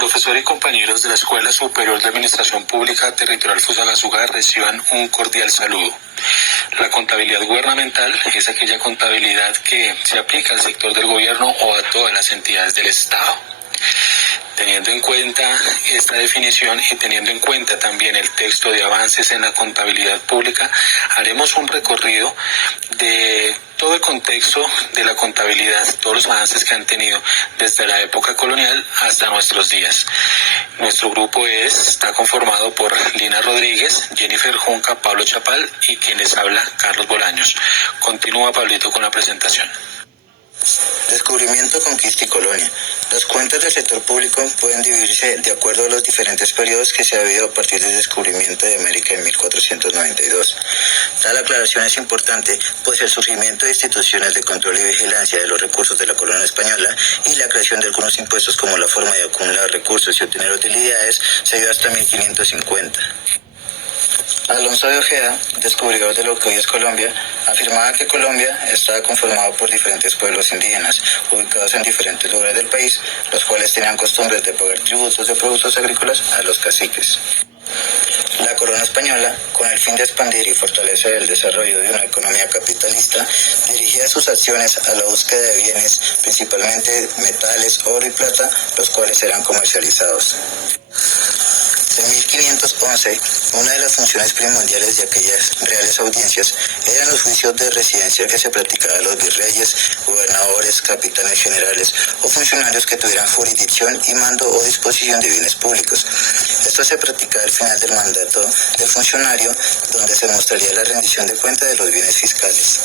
Profesor y compañeros de la Escuela Superior de Administración Pública Territorial Fusagasugá reciban un cordial saludo. La contabilidad gubernamental es aquella contabilidad que se aplica al sector del gobierno o a todas las entidades del Estado. Teniendo en cuenta esta definición y teniendo en cuenta también el texto de avances en la contabilidad pública, haremos un recorrido de todo el contexto de la contabilidad, todos los avances que han tenido desde la época colonial hasta nuestros días. Nuestro grupo está conformado por Lina Rodríguez, Jennifer Junca, Pablo Chapal y quien les habla, Carlos Bolaños. Continúa, Pablito, con la presentación. Descubrimiento, conquista y colonia. Las cuentas del sector público pueden dividirse de acuerdo a los diferentes periodos que se ha habido a partir del descubrimiento de América en 1492. Tal aclaración es importante, pues el surgimiento de instituciones de control y vigilancia de los recursos de la colonia española y la creación de algunos impuestos como la forma de acumular recursos y obtener utilidades se dio hasta 1550. Alonso de Ojeda, descubridor de lo que hoy es Colombia, afirmaba que Colombia estaba conformado por diferentes pueblos indígenas, ubicados en diferentes lugares del país, los cuales tenían costumbres de pagar tributos de productos agrícolas a los caciques. La corona española, con el fin de expandir y fortalecer el desarrollo de una economía capitalista, dirigía sus acciones a la búsqueda de bienes, principalmente metales, oro y plata, los cuales eran comercializados. En 1511, una de las funciones primordiales de aquellas reales audiencias eran los juicios de residencia que se practicaban a los virreyes, gobernadores, capitanes generales o funcionarios que tuvieran jurisdicción y mando o disposición de bienes públicos. Esto se practicaba al final del mandato del funcionario, donde se mostraría la rendición de cuentas de los bienes fiscales.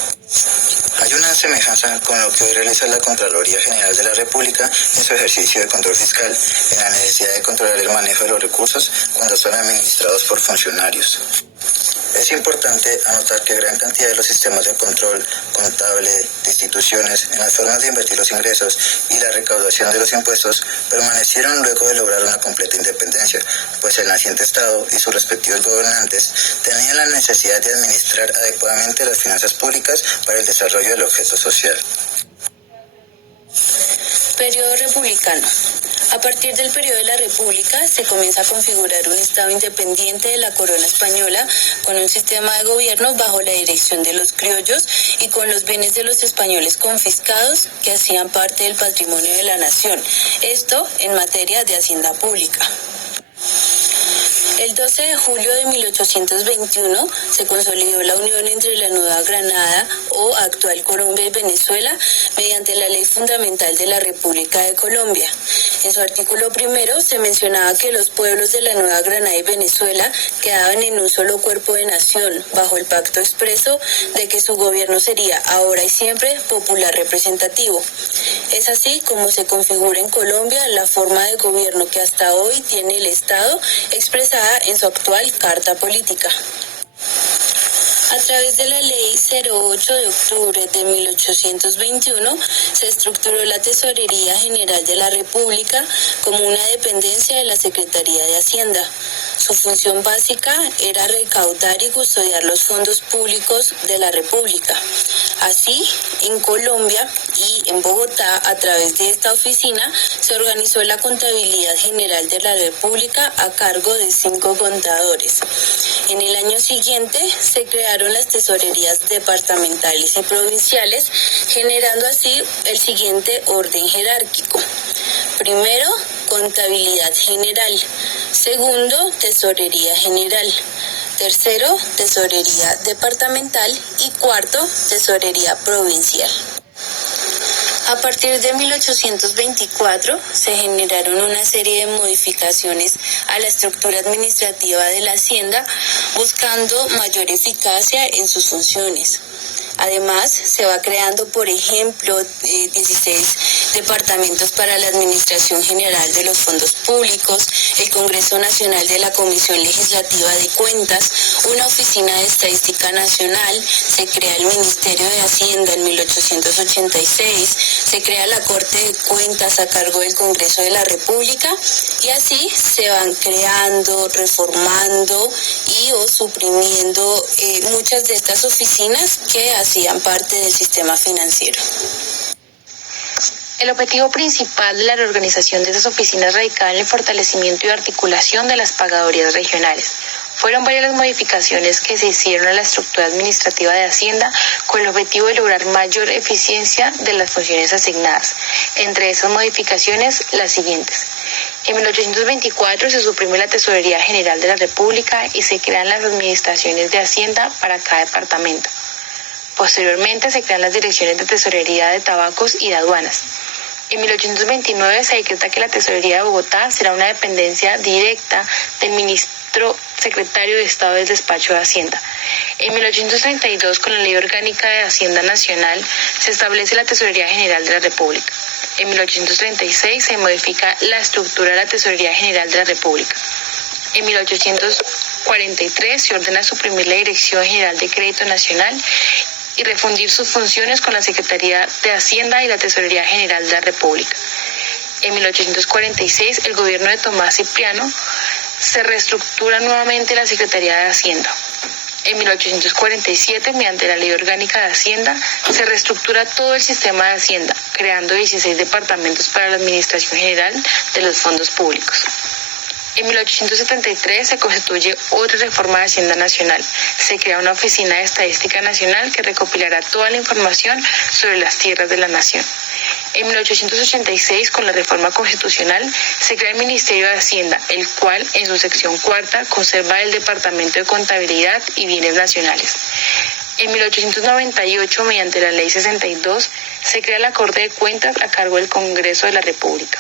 Hay una semejanza con lo que hoy realiza la Contraloría General de la República en su ejercicio de control fiscal, en la necesidad de controlar el manejo de los recursos cuando son administrados por funcionarios. Es importante anotar que gran cantidad de los sistemas de control contable de instituciones en las formas de invertir los ingresos y la recaudación de los impuestos permanecieron luego de lograr una completa independencia, pues el naciente Estado y sus respectivos gobernantes tenían la necesidad de administrar adecuadamente las finanzas públicas para el desarrollo del objeto social. Periodo republicano. A partir del periodo de la República se comienza a configurar un Estado independiente de la corona española con un sistema de gobierno bajo la dirección de los criollos y con los bienes de los españoles confiscados que hacían parte del patrimonio de la nación. Esto en materia de hacienda pública. El 12 de julio de 1821 se consolidó la unión entre la Nueva Granada o actual Colombia y Venezuela mediante la Ley Fundamental de la República de Colombia. En su artículo primero se mencionaba que los pueblos de la Nueva Granada y Venezuela quedaban en un solo cuerpo de nación, bajo el pacto expreso de que su gobierno sería ahora y siempre popular representativo. Es así como se configura en Colombia la forma de gobierno que hasta hoy tiene el Estado, expresada en su actual Carta Política. A través de la Ley 08 de octubre de 1821 se estructuró la Tesorería General de la República como una dependencia de la Secretaría de Hacienda. Su función básica era recaudar y custodiar los fondos públicos de la República. Así, en Colombia y en Bogotá, a través de esta oficina, se organizó la Contabilidad General de la República a cargo de 5 contadores. En el año siguiente se crearon las tesorerías departamentales y provinciales, generando así el siguiente orden jerárquico. Primero, Contabilidad General. Segundo, Tesorería General. Tercero, Tesorería Departamental y cuarto, Tesorería Provincial. A partir de 1824 se generaron una serie de modificaciones a la estructura administrativa de la Hacienda, buscando mayor eficacia en sus funciones. Además, se va creando, por ejemplo, 16 departamentos para la Administración General de los Fondos Públicos, el Congreso Nacional de la Comisión Legislativa de Cuentas, una oficina de estadística nacional, se crea el Ministerio de Hacienda en 1886, se crea la Corte de Cuentas a cargo del Congreso de la República y así se van creando, reformando y o suprimiendo muchas de estas oficinas que hacían parte del sistema financiero. El objetivo principal de la reorganización de esas oficinas radicaba en el fortalecimiento y articulación de las pagadorías regionales. Fueron varias las modificaciones que se hicieron a la estructura administrativa de Hacienda con el objetivo de lograr mayor eficiencia de las funciones asignadas. Entre esas modificaciones, las siguientes. En 1824 se suprime la Tesorería General de la República y se crean las administraciones de Hacienda para cada departamento. Posteriormente se crean las direcciones de tesorería de tabacos y de aduanas. En 1829 se decreta que la Tesorería de Bogotá será una dependencia directa del ministro secretario de Estado del Despacho de Hacienda. En 1832, con la Ley Orgánica de Hacienda Nacional, se establece la Tesorería General de la República. En 1836 se modifica la estructura de la Tesorería General de la República. En 1843 se ordena suprimir la Dirección General de Crédito Nacional y refundir sus funciones con la Secretaría de Hacienda y la Tesorería General de la República. En 1846, el gobierno de Tomás Cipriano se reestructura nuevamente la Secretaría de Hacienda. En 1847, mediante la Ley Orgánica de Hacienda, se reestructura todo el sistema de Hacienda, creando 16 departamentos para la Administración General de los Fondos Públicos. En 1873 se constituye otra reforma de Hacienda Nacional. Se crea una Oficina de Estadística Nacional que recopilará toda la información sobre las tierras de la nación. En 1886, con la reforma constitucional, se crea el Ministerio de Hacienda, el cual, en su sección cuarta, conserva el Departamento de Contabilidad y Bienes Nacionales. En 1898, mediante la Ley 62, se crea la Corte de Cuentas a cargo del Congreso de la República.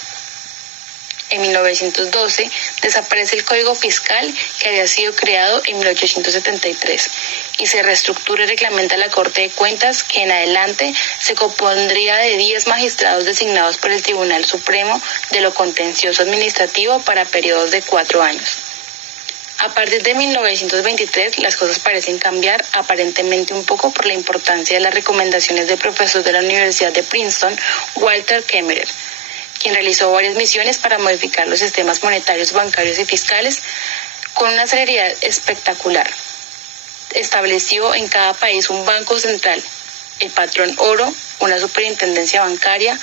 En 1912 desaparece el Código Fiscal que había sido creado en 1873 y se reestructura y reglamenta la Corte de Cuentas, que en adelante se compondría de 10 magistrados designados por el Tribunal Supremo de lo Contencioso Administrativo para periodos de 4 años. A partir de 1923 las cosas parecen cambiar aparentemente un poco por la importancia de las recomendaciones del profesor de la Universidad de Princeton, Walter Kemmerer, quien realizó varias misiones para modificar los sistemas monetarios, bancarios y fiscales con una celeridad espectacular. Estableció en cada país un banco central, el patrón oro, una superintendencia bancaria,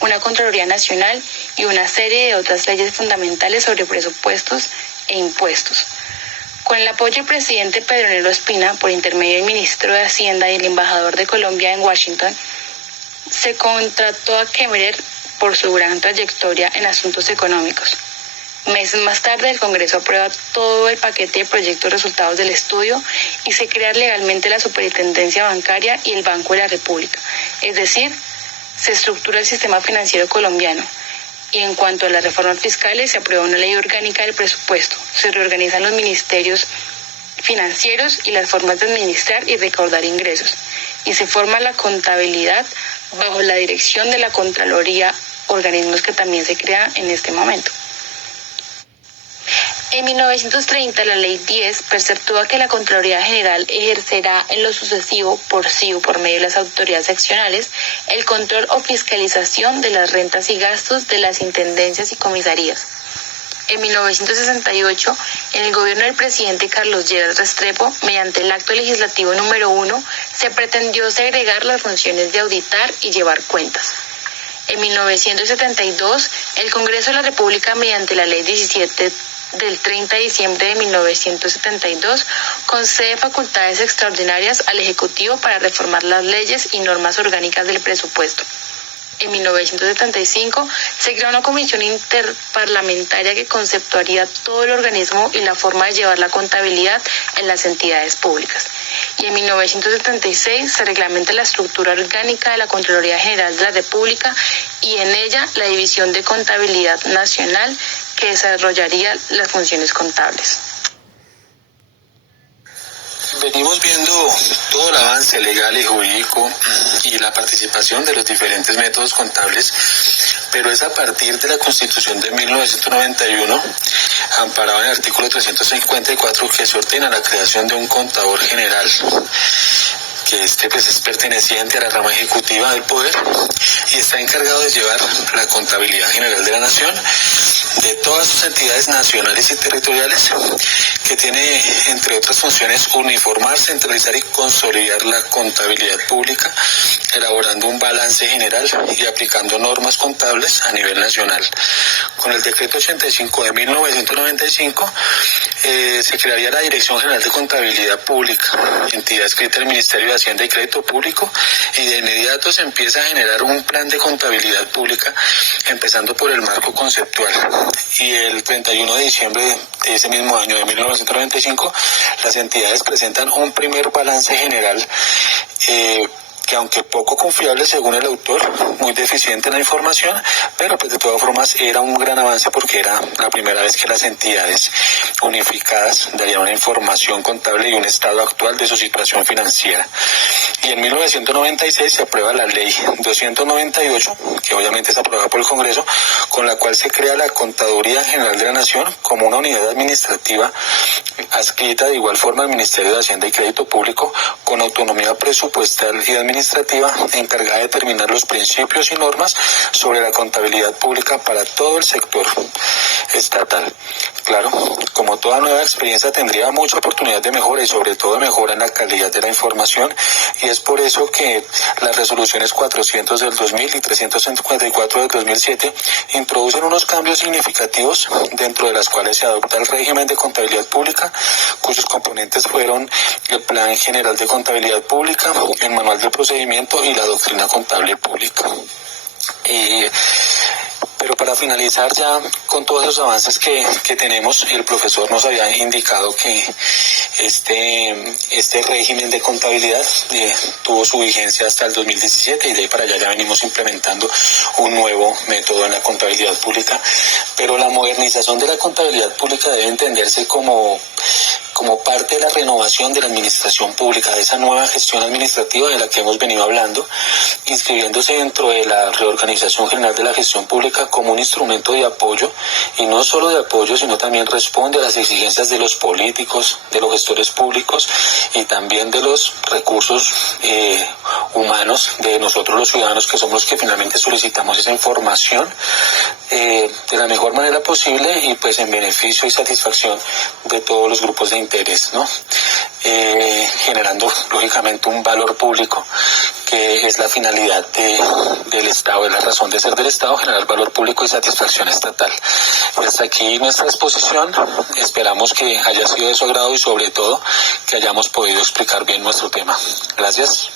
una Contraloría Nacional y una serie de otras leyes fundamentales sobre presupuestos e impuestos. Con el apoyo del presidente Pedro Espina, por intermedio del ministro de Hacienda y el embajador de Colombia en Washington, se contrató a Kemmerer por su gran trayectoria en asuntos económicos. Meses más tarde, el Congreso aprueba todo el paquete de proyectos resultados del estudio y se crea legalmente la Superintendencia Bancaria y el Banco de la República. Es decir, se estructura el sistema financiero colombiano. Y en cuanto a las reformas fiscales, se aprueba una ley orgánica del presupuesto, se reorganizan los ministerios financieros y las formas de administrar y recaudar ingresos, y se forma la contabilidad bajo la dirección de la Contraloría, organismos que también se crean en este momento. En 1930, la Ley 10 perceptúa que la Contraloría General ejercerá en lo sucesivo, por sí o por medio de las autoridades seccionales, el control o fiscalización de las rentas y gastos de las intendencias y comisarías. En 1968, en el gobierno del presidente Carlos Lleras Restrepo, mediante el acto legislativo número 1, se pretendió segregar las funciones de auditar y llevar cuentas. En 1972, el Congreso de la República, mediante la Ley 17 del 30 de diciembre de 1972, concede facultades extraordinarias al Ejecutivo para reformar las leyes y normas orgánicas del presupuesto. En 1975 se crea una comisión interparlamentaria que conceptuaría todo el organismo y la forma de llevar la contabilidad en las entidades públicas. Y en 1976 se reglamenta la estructura orgánica de la Contraloría General de la República y en ella la División de Contabilidad Nacional, que desarrollaría las funciones contables. Venimos viendo todo el avance legal y jurídico y la participación de los diferentes métodos contables, pero es a partir de la Constitución de 1991, amparado en el artículo 354, que se ordena la creación de un contador general, que es perteneciente a la rama ejecutiva del poder y está encargado de llevar la contabilidad general de la nación, de todas sus entidades nacionales y territoriales, que tiene, entre otras funciones, uniformar, centralizar y consolidar la contabilidad pública elaborando un balance general y aplicando normas contables a nivel nacional. Con el decreto 85 de 1995 se crearía la Dirección General de Contabilidad Pública, entidad adscrita al Ministerio de Hacienda y Crédito Público, y de inmediato se empieza a generar un plan de contabilidad pública, empezando por el marco conceptual. Y el 31 de diciembre de ese mismo año de 1995, las entidades presentan un primer balance general que aunque poco confiable según el autor, muy deficiente en la información, pero pues de todas formas era un gran avance porque era la primera vez que las entidades unificadas darían una información contable y un estado actual de su situación financiera. Y en 1996 se aprueba la ley 298, que obviamente es aprobada por el Congreso, con la cual se crea la Contaduría General de la Nación como una unidad administrativa adscrita de igual forma al Ministerio de Hacienda y Crédito Público, con autonomía presupuestal y administrativa, encargada de determinar los principios y normas sobre la contabilidad pública para todo el sector estatal. Claro, como toda nueva experiencia tendría mucha oportunidad de mejora y sobre todo mejora en la calidad de la información, y es por eso que las resoluciones 400 del 2000 y 354 del 2007 introducen unos cambios significativos, dentro de las cuales se adopta el régimen de contabilidad pública, cuyos componentes fueron el Plan General de Contabilidad Pública, el Manual de Procedimiento y la Doctrina Contable Pública. Pero para finalizar ya con todos esos avances que tenemos, el profesor nos había indicado que este régimen de contabilidad tuvo su vigencia hasta el 2017 y de ahí para allá ya venimos implementando un nuevo método en la contabilidad pública. Pero la modernización de la contabilidad pública debe entenderse como parte de la renovación de la administración pública, de esa nueva gestión administrativa de la que hemos venido hablando, inscribiéndose dentro de la reorganización general de la gestión pública como un instrumento de apoyo, y no solo de apoyo, sino también responde a las exigencias de los políticos, de los gestores públicos y también de los recursos humanos de nosotros los ciudadanos, que somos los que finalmente solicitamos esa información de la mejor manera posible y pues en beneficio y satisfacción de todos los grupos de interés, ¿no? Generando lógicamente un valor público que es la finalidad del Estado, es la razón de ser del Estado, generar valor público y satisfacción estatal. Hasta aquí nuestra exposición, esperamos que haya sido de su agrado y sobre todo que hayamos podido explicar bien nuestro tema. Gracias.